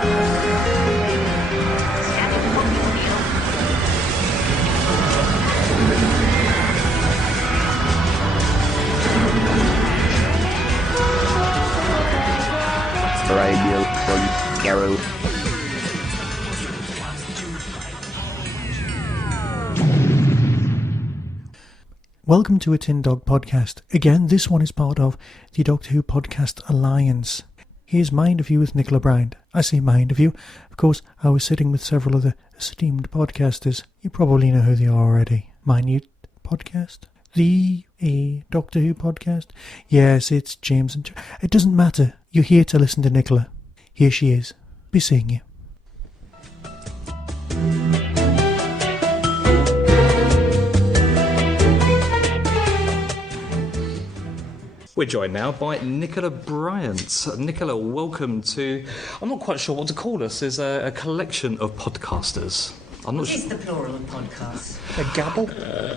Radio from Carol. Welcome to a Tin Dog podcast. Again, this one is part of the Doctor Who Podcast Alliance. Here's my interview with Nicola Brynat. I say my interview. Of course, I was sitting with several other esteemed podcasters. You probably know who they are already. My new podcast? A Doctor Who podcast? Yes, it's James and... It doesn't matter. You're here to listen to Nicola. Here she is. Be seeing you. We're joined now by Nicola Brynat. Nicola, welcome to... I'm not quite sure what to call us. There's a collection of podcasters. I'm not sure. What is the plural of podcasts? A gabble?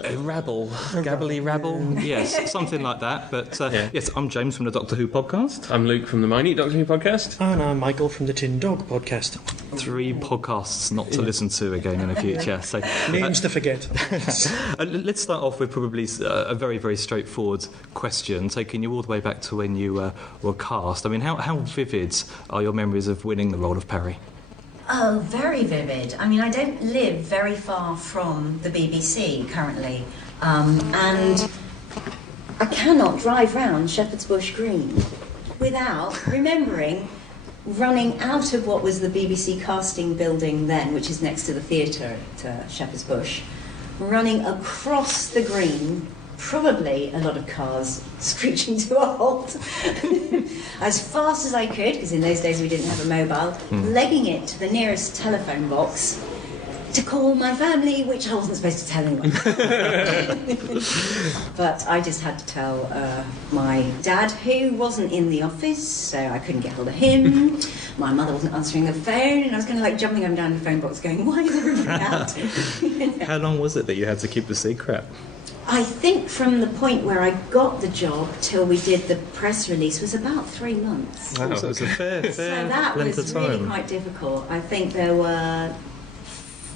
A rabble. Gabbly rabble? Yes, something like that. But yes, I'm James from the Doctor Who podcast. I'm Luke from the Minute Doctor Who podcast. And I'm Michael from the Tin Dog podcast. 3 podcasts not to listen to again in the future. So names to forget. Let's start off with probably a very, very straightforward question, taking you all the way back to when you were cast. I mean, how vivid are your memories of winning the role of Peri? Oh, very vivid. I mean, I don't live very far from the BBC currently, and I cannot drive round Shepherd's Bush Green without remembering running out of what was the BBC casting building then, which is next to the theatre at Shepherd's Bush, running across the green, probably a lot of cars screeching to a halt, as fast as I could, because in those days we didn't have a mobile, legging it to the nearest telephone box to call my family, which I wasn't supposed to tell anyone. But I just had to tell my dad, who wasn't in the office, so I couldn't get hold of him. My mother wasn't answering the phone, and I was kind of like jumping up and down the phone box going, why is everybody out? How long was it that you had to keep the secret? I think from the point where I got the job till we did the press release was about 3 months. Wow, so it was a fair so that length was of time. Really quite difficult. I think there were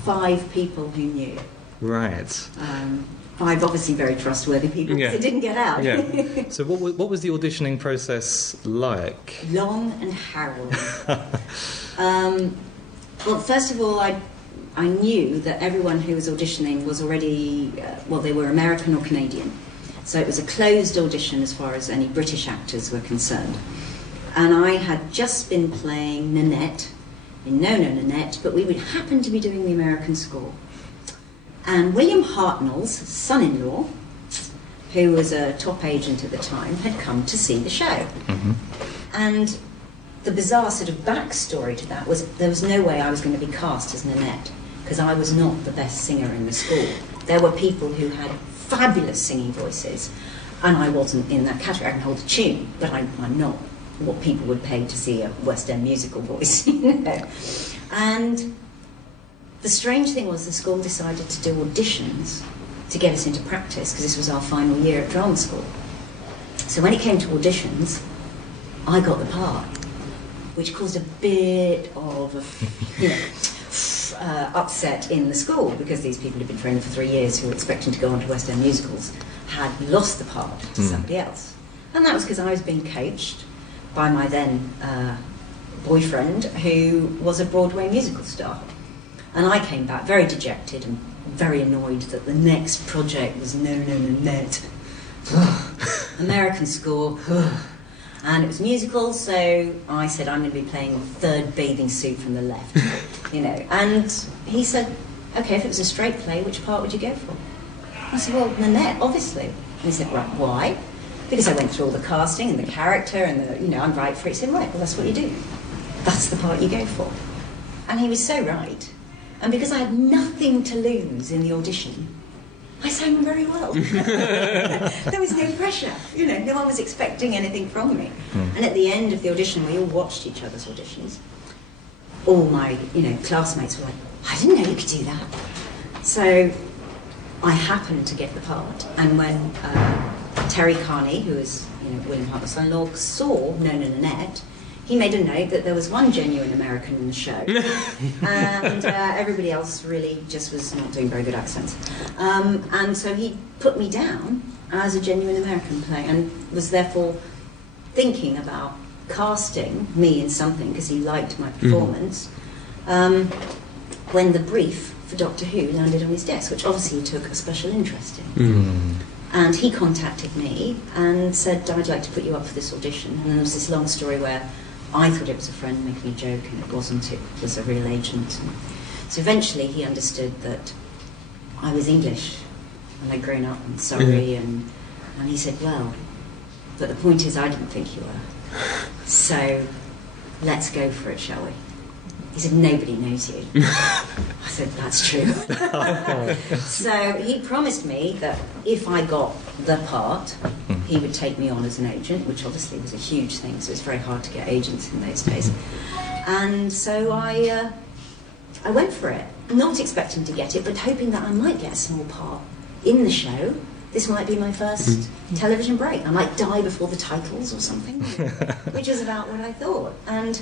5 people who knew. Right. 5 obviously very trustworthy people because it didn't get out. Yeah. So what was the auditioning process like? Long and harrowing. Well, first of all, I knew that everyone who was auditioning was already, they were American or Canadian. So it was a closed audition as far as any British actors were concerned. And I had just been playing Nanette in No No Nanette, but we would happen to be doing the American score. And William Hartnell's son-in-law, who was a top agent at the time, had come to see the show. Mm-hmm. And the bizarre sort of backstory to that was there was no way I was going to be cast as Nanette, because I was not the best singer in the school. There were people who had fabulous singing voices, and I wasn't in that category. I can hold a tune, but I'm not what people would pay to see a West End musical voice, you know. And the strange thing was the school decided to do auditions to get us into practice, because this was our final year at drama school. So when it came to auditions, I got the part, which caused a bit of upset in the school, because these people who'd been training for 3 years who were expecting to go on to West End musicals had lost the part to somebody else. And that was because I was being coached by my then boyfriend, who was a Broadway musical star. And I came back very dejected and very annoyed that the next project was No No Nanette. American score. And it was musical, so I said, I'm going to be playing the third bathing suit from the left, you know. And he said, okay, if it was a straight play, which part would you go for? I said, well, Nanette, obviously. And he said, right, why? Because I went through all the casting and the character and I'm right for it. He said, right, well, that's what you do. That's the part you go for. And he was so right. And because I had nothing to lose in the audition, I sang very well. There was no pressure, you know, no one was expecting anything from me. And at the end of the audition, we all watched each other's auditions. All my, classmates were like, I didn't know you could do that. So I happened to get the part. And when Terry Carney, who was, William Hartnell's son-in-law, saw No No Nanette, he made a note that there was one genuine American in the show, and everybody else really just was not doing very good accents. And so he put me down as a genuine American player, and was therefore thinking about casting me in something because he liked my performance. When the brief for Doctor Who landed on his desk, which obviously he took a special interest in. And he contacted me and said, I'd like to put you up for this audition. And there was this long story where I thought it was a friend making a joke, and it wasn't, it was a real agent. And so eventually he understood that I was English, and I'd grown up in Surrey, and he said, well, but the point is I didn't think you were. So let's go for it, shall we? He said, nobody knows you. I said, that's true. So he promised me that if I got the part, he would take me on as an agent, which obviously was a huge thing, so it's very hard to get agents in those days. And so I went for it, not expecting to get it, but hoping that I might get a small part in the show. This might be my first television break. I might die before the titles or something, which was about what I thought. And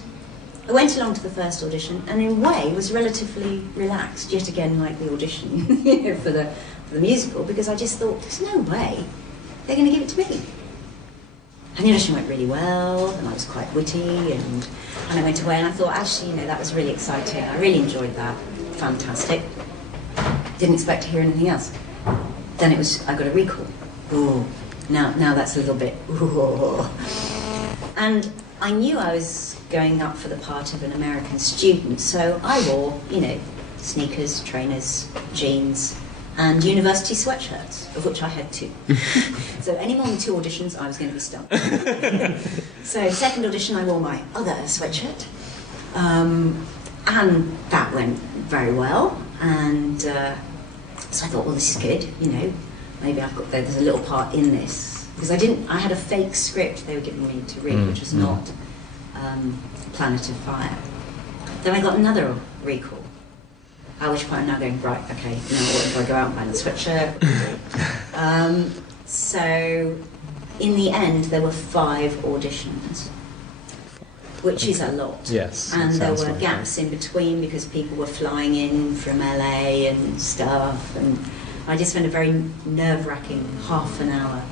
I went along to the first audition, and in a way was relatively relaxed, yet again like the audition for the musical, because I just thought, there's no way they're going to give it to me. And the audition went really well, and I was quite witty, and I went away and I thought, actually, that was really exciting. I really enjoyed that. Fantastic. Didn't expect to hear anything else. Then I got a recall. Ooh, now that's a little bit, ooh. And I knew I was going up for the part of an American student, so I wore, sneakers, trainers, jeans, and university sweatshirts, of which I had 2. So any more than 2 auditions, I was going to be stumped. So second audition, I wore my other sweatshirt, and that went very well, and so I thought, well, this is good, maybe there's a little part in this, because I had a fake script they were giving me to read, which was not Planet of Fire. Then I got another recall, at which point I'm now going, right, okay, now what if I go out and buy the sweatshirt? So in the end there were 5 auditions, which is a lot. Yes. And there were gaps in between because people were flying in from LA and stuff, and I just spent a very nerve-wracking half an hour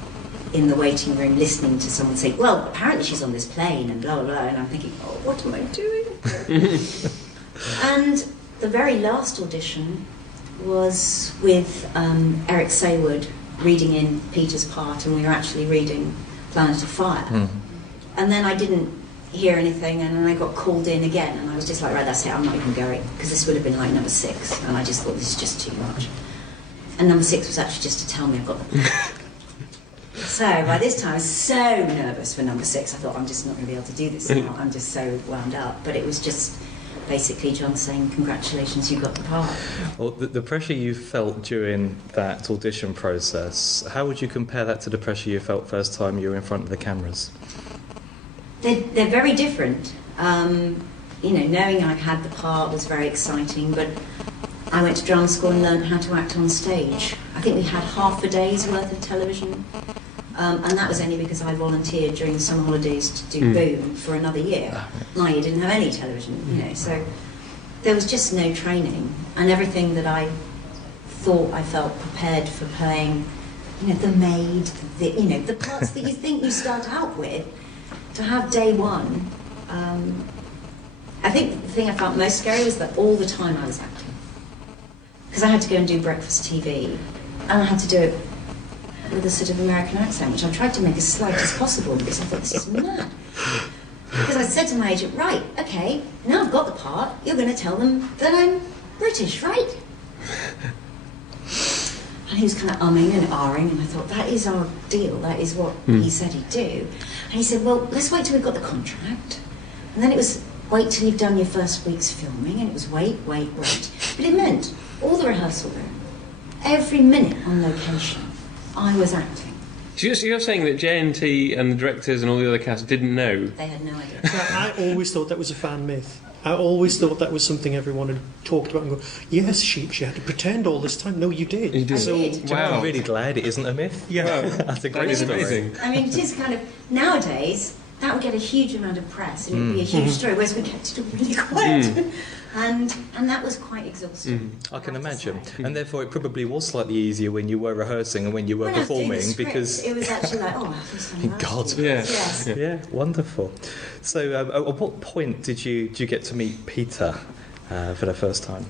in the waiting room listening to someone say, well, apparently she's on this plane and blah, blah, blah, and I'm thinking, oh, what am I doing? And the very last audition was with Eric Saywood reading in Peter's part, and we were actually reading Planet of Fire. And then I didn't hear anything, and then I got called in again, and I was just like, right, that's it, I'm not even going, because this would have been like number 6, and I just thought, this is just too much. And number 6 was actually just to tell me I've got the part. So by this time I was so nervous for number 6, I thought, I'm just not going to be able to do this now, I'm just so wound up. But it was just basically John saying, congratulations, you got the part. Well, the pressure you felt during that audition process, how would you compare that to the pressure you felt first time you were in front of the cameras? They're very different. Knowing I had the part was very exciting, but I went to drama school and learned how to act on stage. I think we had half a day's worth of television, and that was only because I volunteered during the summer holidays to do Boom for another year. My year didn't have any television, so there was just no training, and everything that I thought I felt prepared for playing, the maid, the parts that you think you start out with, to have day one. I think the thing I felt most scary was that all the time I was acting. Because I had to go and do breakfast TV, and I had to do it with a sort of American accent, which I tried to make as slight as possible, because I thought, this is mad. Because I said to my agent, right, okay, now I've got the part, you're going to tell them that I'm British, right? And he was kind of umming and ahhing, and I thought, that is our deal, that is what he said he'd do. And he said, well, let's wait till we've got the contract. And then it was, wait till you've done your first week's filming, and it was wait. But it meant all the rehearsal room, every minute on location, I was acting. So you're saying that JNT and the directors and all the other cast didn't know? They had no idea. I always thought that was a fan myth. I always thought that was something everyone had talked about and go, yes, she had to pretend all this time. No, you did. You did. I did. Wow. Wow. I'm really glad it isn't a myth. Yeah. That's a great That is story. amazing. I mean, it is kind of, nowadays, that would get a huge amount of press and it would be a huge story, whereas we kept it really quiet. And that was quite exhausting. I can imagine. And therefore it probably was slightly easier when you were rehearsing and when you were When I was doing the performing, script, because... it was actually like, oh, I feel so nice. God. Yes. Yeah, wonderful. So at what point did you get to meet Peter for the first time?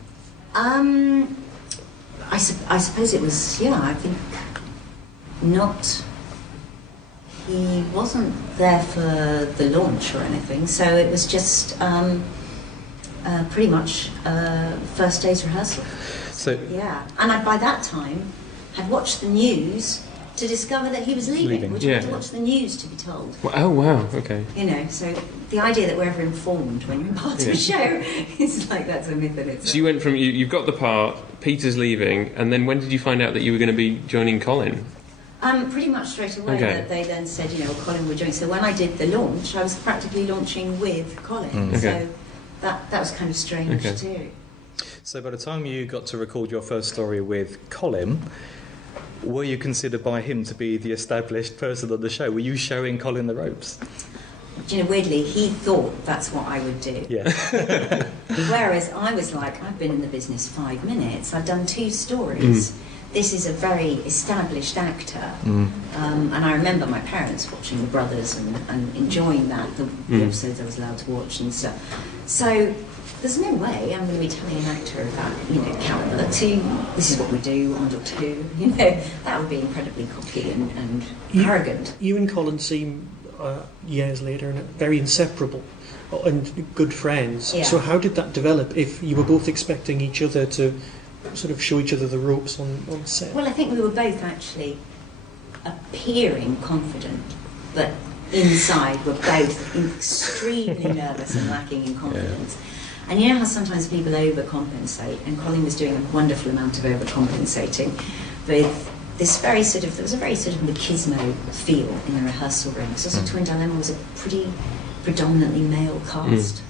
I suppose it was, I think not... He wasn't there for the launch or anything, so it was just pretty much first day's rehearsal. So Yeah, and I, by that time, had watched the news to discover that he was leaving. Which you had to watch the news to be told. Oh, wow, okay. So the idea that we're ever informed when you're part of a show is like, that's a myth in itself. So you went from, you've got the part, Peter's leaving, and then when did you find out that you were going to be joining Colin? Pretty much straight away. That they then said, Colin would join. So when I did the launch, I was practically launching with Colin. So that was kind of strange too. So by the time you got to record your first story with Colin, were you considered by him to be the established person on the show? Were you showing Colin the ropes? Weirdly, he thought that's what I would do. Yeah. Whereas I was like, I've been in the business 5 minutes. I've done 2 stories. This is a very established actor. And I remember my parents watching The Brothers and enjoying that, the episodes I was allowed to watch and stuff. So there's no way I'm going to be telling an actor of that, calibre to, this is what we do on Doctor Who. That would be incredibly cocky and arrogant. You and Colin seem, years later, very inseparable and good friends. Yeah. So how did that develop if you were both expecting each other to sort of show each other the ropes on set? Well, I think we were both actually appearing confident, but inside we're both extremely nervous and lacking in confidence. And you know how sometimes people overcompensate, and Colin was doing a wonderful amount of overcompensating with this there was a very sort of machismo feel in the rehearsal room. Because also Twin Dilemma was a pretty predominantly male cast.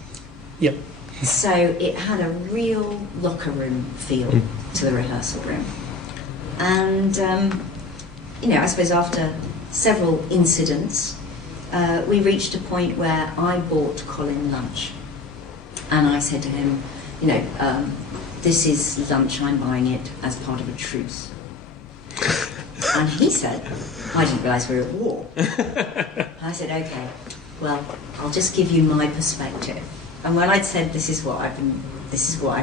Yep. So it had a real locker room feel to the rehearsal room. And, I suppose after several incidents, we reached a point where I bought Colin lunch. And I said to him, this is lunch, I'm buying it as part of a truce. And he said, I didn't realise we were at war. I said, okay, well, I'll just give you my perspective. And when I'd said, this is what I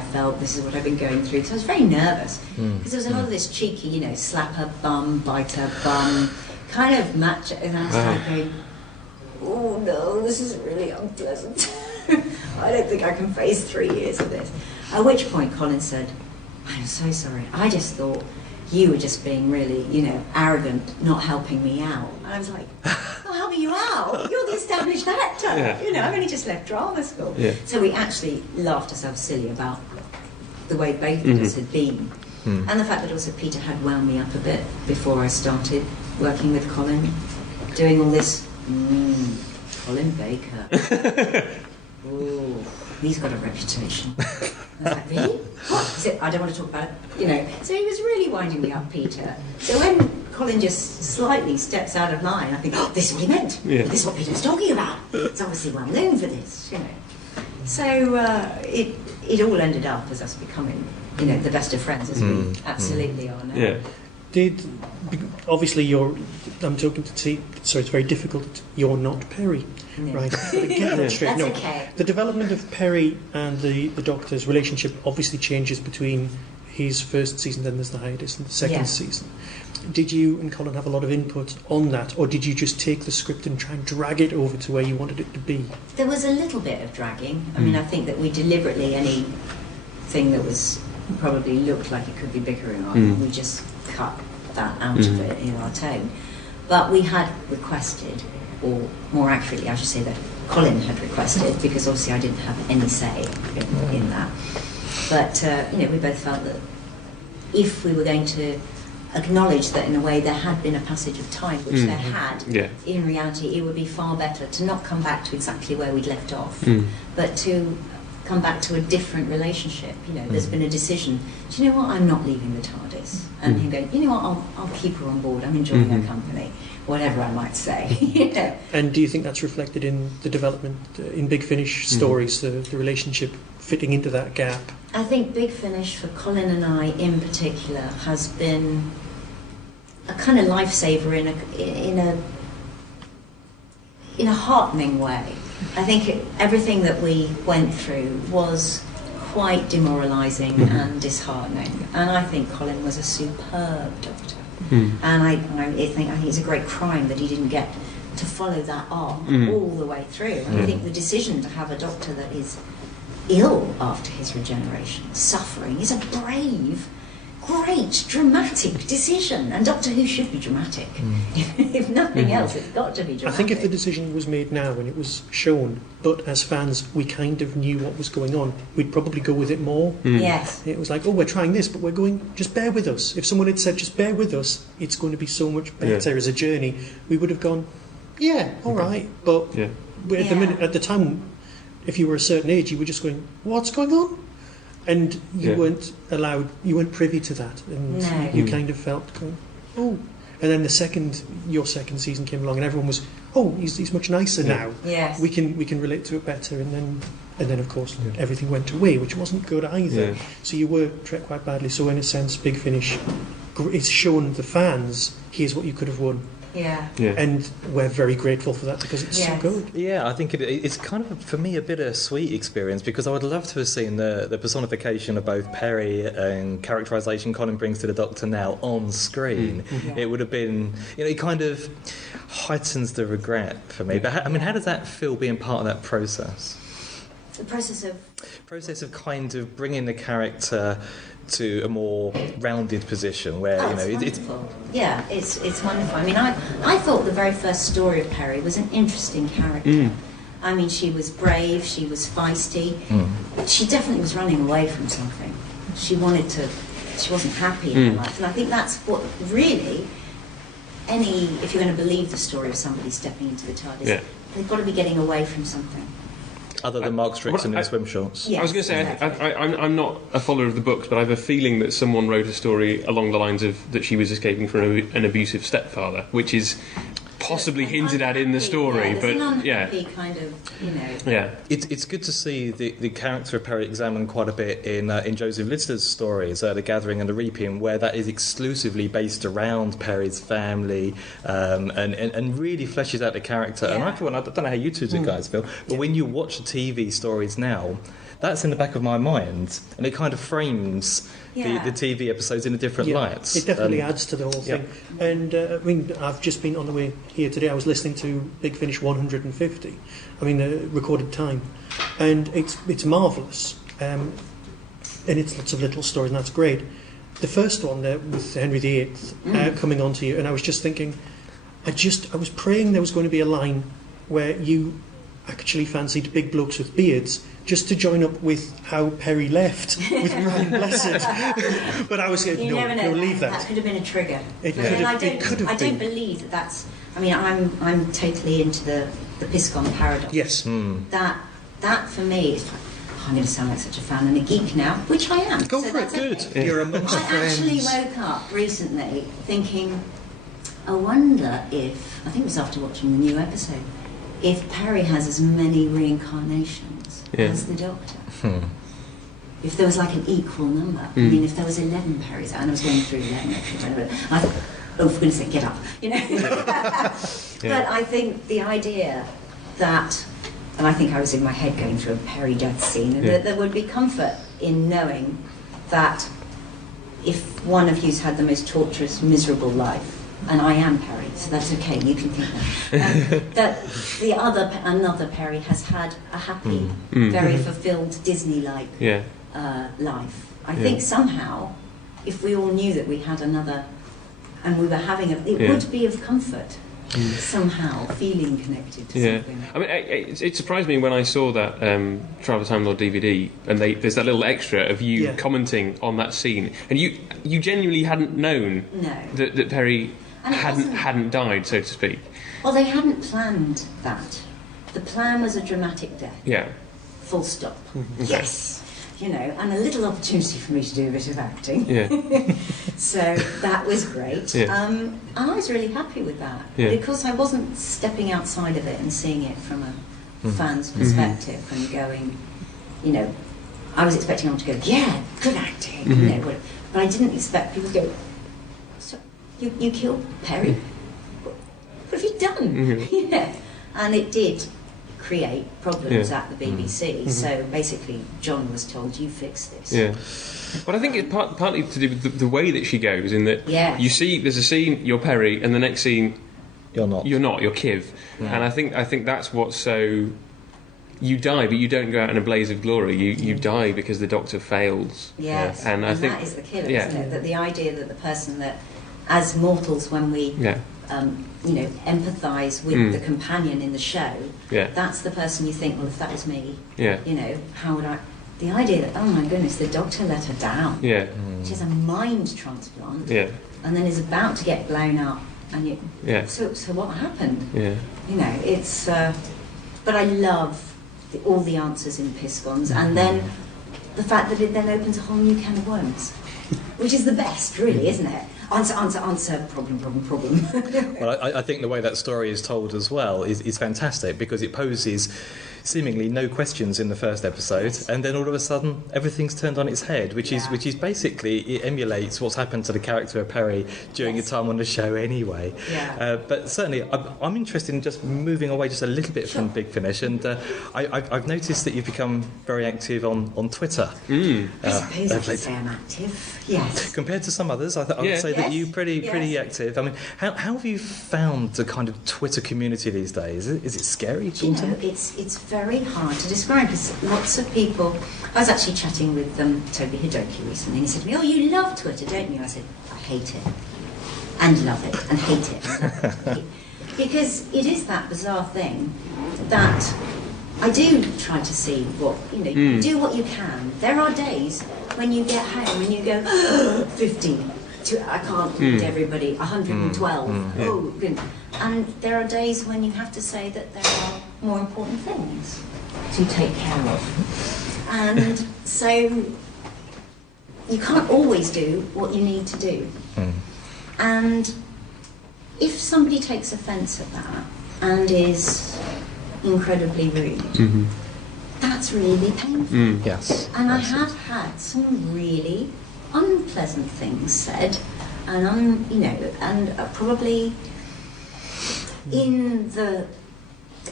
felt, this is what I've been going through, because I was very nervous. Because there was a lot of this cheeky, slap her bum, bite her bum, kind of match it. And I was like going, oh no, this is really unpleasant. I don't think I can face 3 years of this. At which point Colin said, I'm so sorry, I just thought you were just being really, arrogant, not helping me out. And I was like, not helping you out? You're the established actor. I've only just left drama school. Yeah. So we actually laughed ourselves silly about the way both of us had been. And the fact that also Peter had wound me up a bit before I started working with Colin, doing all this, Colin Baker. Oh, he's got a reputation. I was like, really? What? He said, I don't want to talk about it. So he was really winding me up, Peter. So when Colin just slightly steps out of line, I think, oh, this is what he meant. Yeah. This is what Peter was talking about. It's obviously well known for this, So it all ended up as us becoming, the best of friends, as we absolutely are now. Yeah. Obviously I'm talking to T, so it's very difficult. You're not Peri, right? But get that straight. That's No, okay. the development of Peri and the Doctor's relationship obviously changes between his first season, then there's the hiatus, and the second season. Did you and Colin have a lot of input on that, or did you just take the script and try and drag it over to where you wanted it to be? There was a little bit of dragging. I mean, I think that we deliberately, anything that was probably looked like it could be bickering on, we just cut that out of it in our tone. But we had requested, or more accurately I should say that Colin had requested, because obviously I didn't have any say in that. But we both felt that if we were going to acknowledge that in a way there had been a passage of time, which there had, in reality it would be far better to not come back to exactly where we'd left off, but to come back to a different relationship. You know, there's been a decision. Do you know what? I'm not leaving the TARDIS. And him going, you know what? I'll keep her on board. I'm enjoying her company. Whatever I might say. You know. And do you think that's reflected in the development in Big Finish stories, the relationship fitting into that gap? I think Big Finish for Colin and I in particular has been a kind of lifesaver in a heartening way. I think everything that we went through was quite demoralising and disheartening, and I think Colin was a superb doctor. And I think it's a great crime that he didn't get to follow that arc all the way through. And I think the decision to have a doctor that is ill after his regeneration, suffering, is a brave, great, dramatic decision. And Doctor Who should be dramatic. If nothing else, it's got to be dramatic. I think if the decision was made now and it was shown, but as fans we kind of knew what was going on, we'd probably go with it more. Yes. It was like, oh, we're trying this, but we're going, just bear with us. If someone had said, just bear with us, it's going to be so much better as a journey, we would have gone, yeah, all right. But at the time, if you were a certain age, you were just going, what's going on? And you weren't allowed, you weren't privy to that, and you kind of felt going, oh. And then your second season came along, and everyone was, oh, he's much nicer now. Yes. We can relate to it better, and then of course everything went away, which wasn't good either. So you were treated quite badly. So in a sense, Big Finish, it's shown the fans, here's what you could have won. Yeah. And we're very grateful for that because it's so good. Yeah, I think it's kind of, for me, a bittersweet experience, because I would love to have seen the personification of both Peri and characterisation Colin brings to the Doctor now on screen. It would have been, it kind of heightens the regret for me. But how does that feel being part of that process? The process of kind of bringing the character to a more rounded position where it's wonderful. I mean, I thought the very first story of Peri was an interesting character. I mean, she was brave, she was feisty, she definitely was running away from something. She wasn't happy in her life, and I think that's what really if you're going to believe the story of somebody stepping into the TARDIS, they've got to be getting away from something. Other than Mark Strickson in swim shorts. Yes, I was going to say, exactly. I'm not a follower of the books, but I have a feeling that someone wrote a story along the lines of that she was escaping from an abusive stepfather, which is possibly hinted at in the story. But an unhappy kind of, Yeah. It's good to see the character of Peri examined quite a bit in Joseph Lister's stories, The Gathering and the Reaping, where that is exclusively based around Peri's family and really fleshes out the character. And I don't know how you two guys feel, but when you watch the TV stories now, that's in the back of my mind, and it kind of frames the TV episodes in a different light. It definitely adds to the whole thing. And I mean, I've just been on the way here today. I was listening to Big Finish 150. I mean, the recorded time, and it's marvellous. And it's lots of little stories, and that's great. The first one there with Henry VIII coming onto you, and I was just thinking, I was praying there was going to be a line where you actually fancied big blokes with beards, just to join up with how Peri left with Ryan Blessed. But I was going, no, leave that. That could have been a trigger. It could have I been. don't believe that that's... I mean, I'm totally into the Piscon paradox. Yes. That for me is like, I'm going to sound like such a fan and a geek now, which I am. Go for it. Good. Okay. You're amongst friends. I actually woke up recently thinking, I wonder if... I think it was after watching the new episode, if Peri has as many reincarnations as the Doctor. If there was like an equal number. I mean, if there was 11 Peris, and I was going through 11, I thought, oh, for goodness sake, get up, But I think the idea that, and I think I was in my head going through a Peri death scene, and that there would be comfort in knowing that if one of you's had the most torturous, miserable life, and I am Peri, so that's okay, you can think that another Peri has had a happy, very fulfilled Disney-like life. I think somehow, if we all knew that we had another, and we were having it would be of comfort. Somehow feeling connected to something. I mean, it surprised me when I saw that Travel Time Lord DVD, and there's that little extra of you commenting on that scene, and you genuinely hadn't known that Peri hadn't died, so to speak. Well, they hadn't planned that. The plan was a dramatic death. Yeah. full stop. Yes, and a little opportunity for me to do a bit of acting. Yeah. So that was great. Yeah. And I was really happy with that because I wasn't stepping outside of it and seeing it from a fan's perspective and going, I was expecting them to go, yeah, good acting, but I didn't expect people to go, so you killed Peri? What have you done? And it did create problems at the BBC. So basically, John was told, you fix this. Yeah. But I think it's partly to do with the way that she goes, in that you see, there's a scene, you're Peri, and the next scene, you're Kiv. Yeah. And I think that's what's so... You die, but you don't go out in a blaze of glory. You die because the Doctor fails. Yes, and I think that is the killer, isn't it? That the idea that the person that, as mortals, when we... empathise with the companion in the show, that's the person you think, well, if that was me, how would I... The idea that, oh my goodness, the Doctor let her down. Yeah. Which is a mind transplant. Yeah. And then is about to get blown up. And you... Yeah. So what happened? Yeah. It's... but I love all the answers in Piscons, and then the fact that it then opens a whole new can of worms, which is the best, really, isn't it? Answer, problem. Well, I think the way that story is told as well is fantastic, because it poses seemingly no questions in the first episode, and then all of a sudden everything's turned on its head, which is basically, it emulates what's happened to the character of Peri during your time on the show anyway. Yeah. But certainly I'm interested in just moving away just a little bit from Big Finish, and I've noticed that you've become very active on Twitter. I suppose I should say I'm active. Yes. Compared to some others, I would say that you're pretty active. I mean, how have you found the kind of Twitter community these days? Is it scary? It's very hard to describe, because lots of people... I was actually chatting with Toby Hidoki recently, and he said to me, oh, you love Twitter, don't you? I said, I hate it, and love it, and hate it, and love it. Because it is that bizarre thing that I do try to see what, you do what you can. There are days when you get home and you go, 50, I can't read everybody, 112, oh, goodness. And there are days when you have to say that there are more important things to take care of. And so you can't always do what you need to do. And if somebody takes offence at that and is incredibly rude, that's really painful. Yes. And I have had some really unpleasant things said, and probably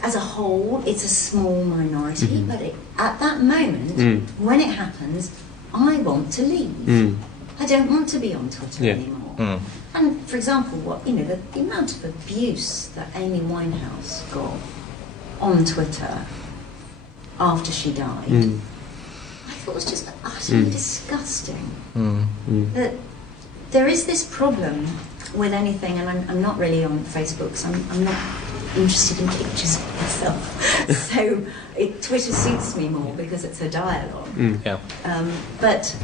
as a whole, it's a small minority, but at that moment, when it happens, I want to leave. I don't want to be on Twitter anymore. And for example, the amount of abuse that Amy Winehouse got on Twitter after she died, I thought was just utterly disgusting. That there is this problem with anything, and I'm not really on Facebook, so I'm not interested in pictures of myself. So Twitter suits me more because it's a dialogue. But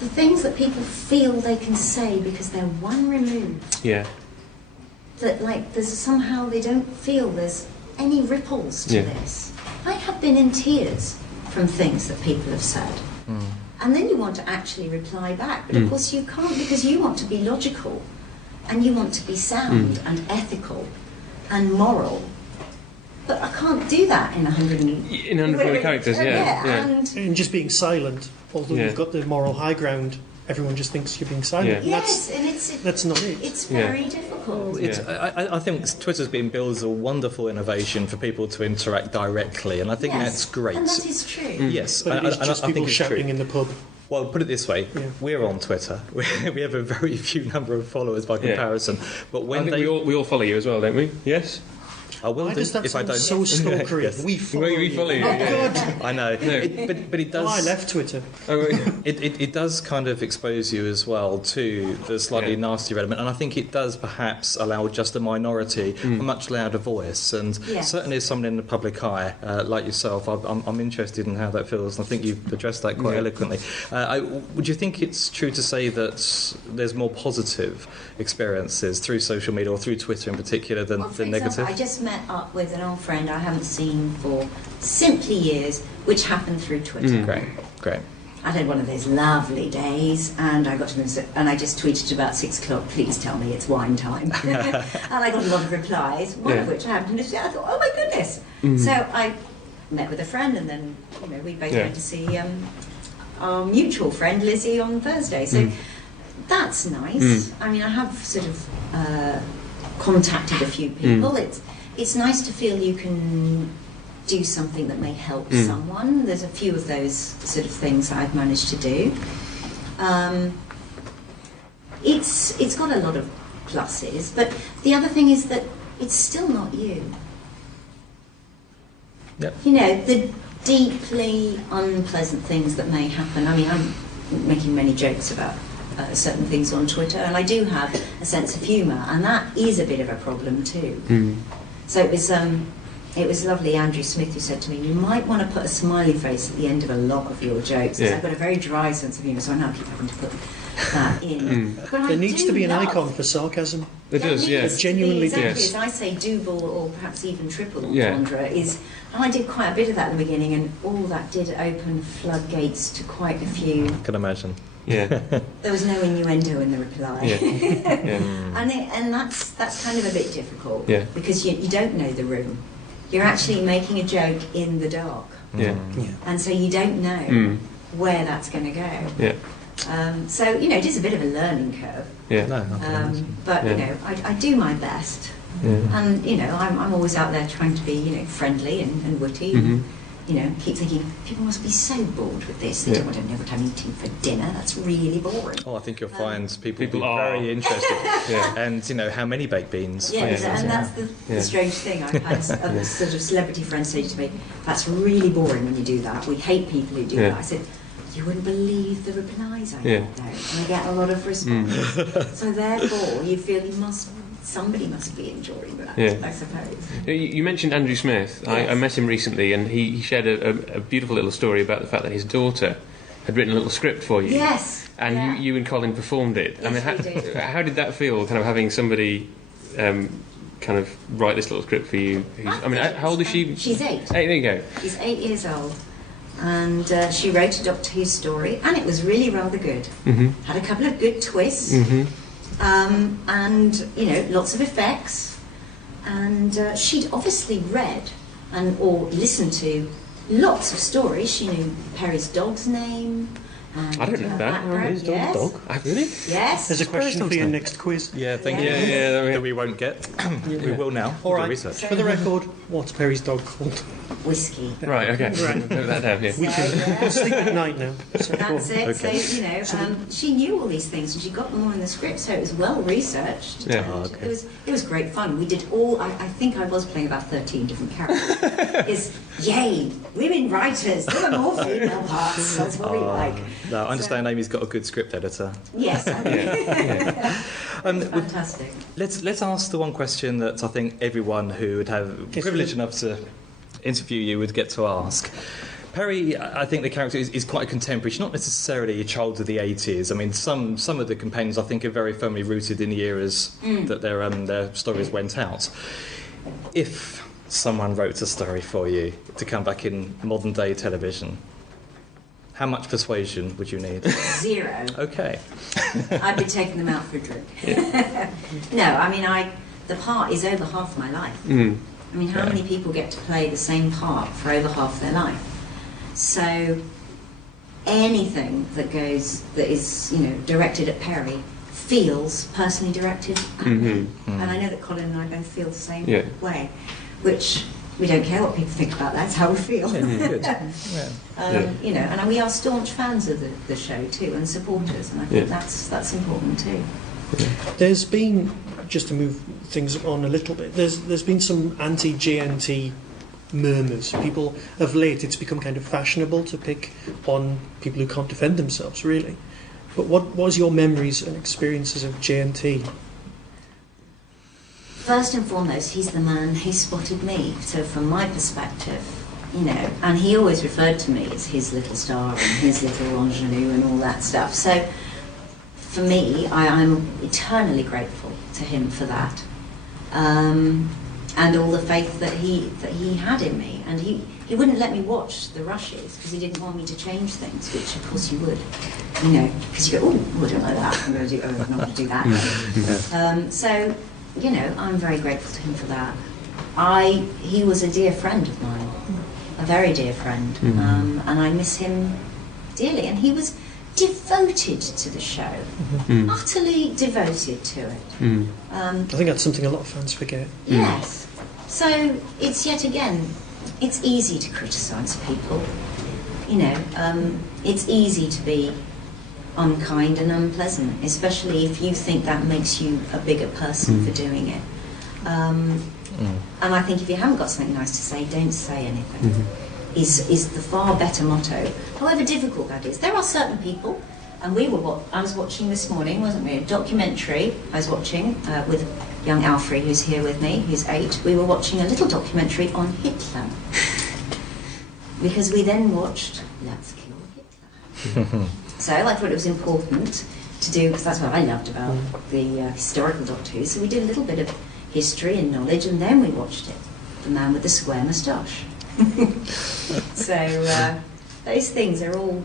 the things that people feel they can say because they're one removed, that there's somehow they don't feel there's any ripples to this. I have been in tears from things that people have said. And then you want to actually reply back, but of course you can't, because you want to be logical and you want to be sound and ethical and moral. But I can't do that in 140 characters, And just being silent, although you've got the moral high ground, everyone just thinks you're being silent. That's not it. It's very difficult. I think Twitter's been billed as a wonderful innovation for people to interact directly, and I think that's great. And that is true. Yes, but it's just people shouting in the pub. Well, put it this way, we're on Twitter. We have a very few number of followers by comparison. But when we all follow you as well, don't we? Yes? I will do if I don't. So stalkery. Yes. We follow you. Oh, God. I know. No. But it does... I left Twitter. It does kind of expose you as well to the slightly nastier element, and I think it does perhaps allow just a minority a much louder voice. And certainly as someone in the public eye, like yourself, I'm interested in how that feels, and I think you've addressed that quite eloquently. Would you think it's true to say that there's more positive experiences through social media, or through Twitter in particular, than negative? I just met met up with an old friend I haven't seen for simply years, which happened through Twitter. Great. I had one of those lovely days, and I got to them, and I just tweeted about 6 o'clock, please tell me it's wine time. And I got a lot of replies, one of which happened to say, I thought, oh my goodness. So I met with a friend, and then, we both went to see our mutual friend Lizzie on Thursday. So that's nice. I mean, I have sort of contacted a few people. It's nice to feel you can do something that may help someone. There's a few of those sort of things I've managed to do. It's got a lot of pluses, but the other thing is that it's still not you. Yep. The deeply unpleasant things that may happen. I mean, I'm making many jokes about certain things on Twitter, and I do have a sense of humour, and that is a bit of a problem too. So it was lovely, Andrew Smith, who said to me, you might want to put a smiley face at the end of a lot of your jokes, because I've got a very dry sense of humour, so I now keep having to put that in. But there needs to be an icon for sarcasm. There does, yeah. It genuinely exactly, does. as I say, double or perhaps even triple entendre is, and I did quite a bit of that in the beginning, and all that did open floodgates to quite a few. I can imagine. Yeah. There was no innuendo in the reply. And that's kind of a bit difficult, because you don't know the room. You're actually making a joke in the dark. And so you don't know where that's going to go. So, it is a bit of a learning curve. But, I do my best. And, I'm always out there trying to be, friendly and witty. Keep thinking, people must be so bored with this. They don't want to know what I'm eating for dinner. That's really boring. Oh, I think you'll find people be very interested. And, how many baked beans? And that's the strange thing. I've had other sort of celebrity friends say to me, that's really boring when you do that. We hate people who do that. I said, you wouldn't believe the replies I get though. And I get a lot of response. So therefore, you feel somebody must be enjoying that, I suppose. You mentioned Andrew Smith. Yes. I met him recently, and he shared a beautiful little story about the fact that his daughter had written a little script for you. Yes. And you and Colin performed it. Yes, we did. How did that feel, kind of having somebody kind of write this little script for you? How old is she? She's 8. 8, there you go. She's 8 years old. And she wrote a Doctor Who story, and it was really rather good. Had a couple of good twists. And lots of effects, and she'd obviously read or listened to lots of stories. She knew Peri's dog's name. I don't know that. His dog's dog. Really? Yes. There's a question for your next quiz. Yeah, thank you. That we won't get. We will now. All right. Research. For the record, what's Peri's dog called? Whiskey. Right. Okay. Note that down. Yeah. We can sleep at night now. So that's it. Okay. So she knew all these things, and she got them all in the script, so it was well researched. Yeah. It was great fun. We did all. I think I was playing about 13 different characters. Yay, women writers. There were more female parts. That's what we like. No, I understand Amy's got a good script editor. Yes. Fantastic. Let's ask the one question that I think everyone who would have privilege enough to interview you would get to ask. Peri, I think the character is quite a contemporary. She's not necessarily a child of the 80s. I mean, some of the companions I think are very firmly rooted in the eras that their stories went out. If someone wrote a story for you to come back in modern day television, how much persuasion would you need? 0. Okay. I'd be taking them out for a drink. No, I mean, the part is over half my life. I mean, how many people get to play the same part for over half their life? So anything that is directed at Peri feels personally directed at me. And I know that Colin and I both feel the same way, which we don't care what people think about. That's how we feel. Good. And we are staunch fans of the show too, and supporters, and I think that's important too. There's been, just to move things on a little bit, there's been some anti-JNT murmurs. People of late, it's become kind of fashionable to pick on people who can't defend themselves, really. But what was your memories and experiences of JNT? First and foremost, he's the man who spotted me. So from my perspective, and he always referred to me as his little star and his little ingenue and all that stuff. So for me, I'm eternally grateful to him for that. and all the faith that he had in me. And he wouldn't let me watch the rushes because he didn't want me to change things, which of course you would, because you go, oh, I don't like that. I'm not going to do that. So, I'm very grateful to him for that. He was a dear friend of mine, a very dear friend, and I miss him dearly. And he was devoted to the show, utterly devoted to it. I think that's something a lot of fans forget. Yes. So it's yet again, it's easy to criticise people. It's easy to be unkind and unpleasant, especially if you think that makes you a bigger person for doing it. And I think if you haven't got something nice to say, don't say anything. Is the far better motto, however difficult that is. There are certain people, and I was watching this morning, wasn't we, a documentary I was watching with young Alfred, who's here with me, who's 8. We were watching a little documentary on Hitler, because we then watched Let's Kill Hitler. So I thought it was important to do, because that's what I loved about the historical Doctor Who, so we did a little bit of history and knowledge, and then we watched it, The Man with the Square Moustache. So those things are all,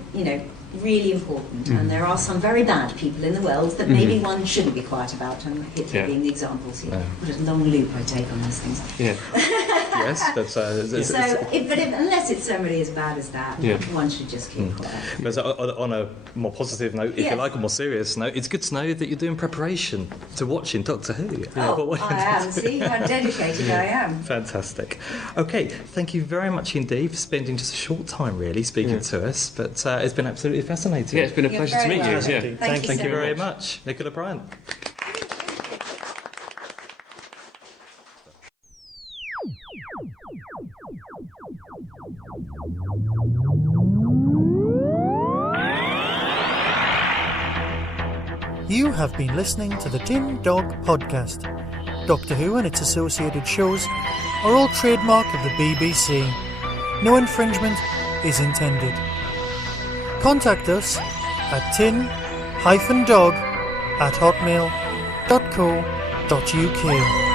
really important, and there are some very bad people in the world that maybe one shouldn't be quiet about, and Hitler being the example. So what a long loop I take on those things. Yes, but unless it's somebody as bad as that, one should just keep quiet. But on a more positive note, if you like, a more serious note, it's good to know that you're doing preparation to watching Doctor Who. I am. See, I'm dedicated. I am. Fantastic. Okay, thank you very much indeed for spending just a short time really speaking to us. But it's been absolutely fascinating. Yeah, it's been a pleasure to meet you. Yeah. Thank you very much, Nicola Brynat. You have been listening to the Tin Dog Podcast. Doctor Who and its associated shows are all trademark of the BBC. No infringement is intended. Contact us at tin-dog@hotmail.co.uk.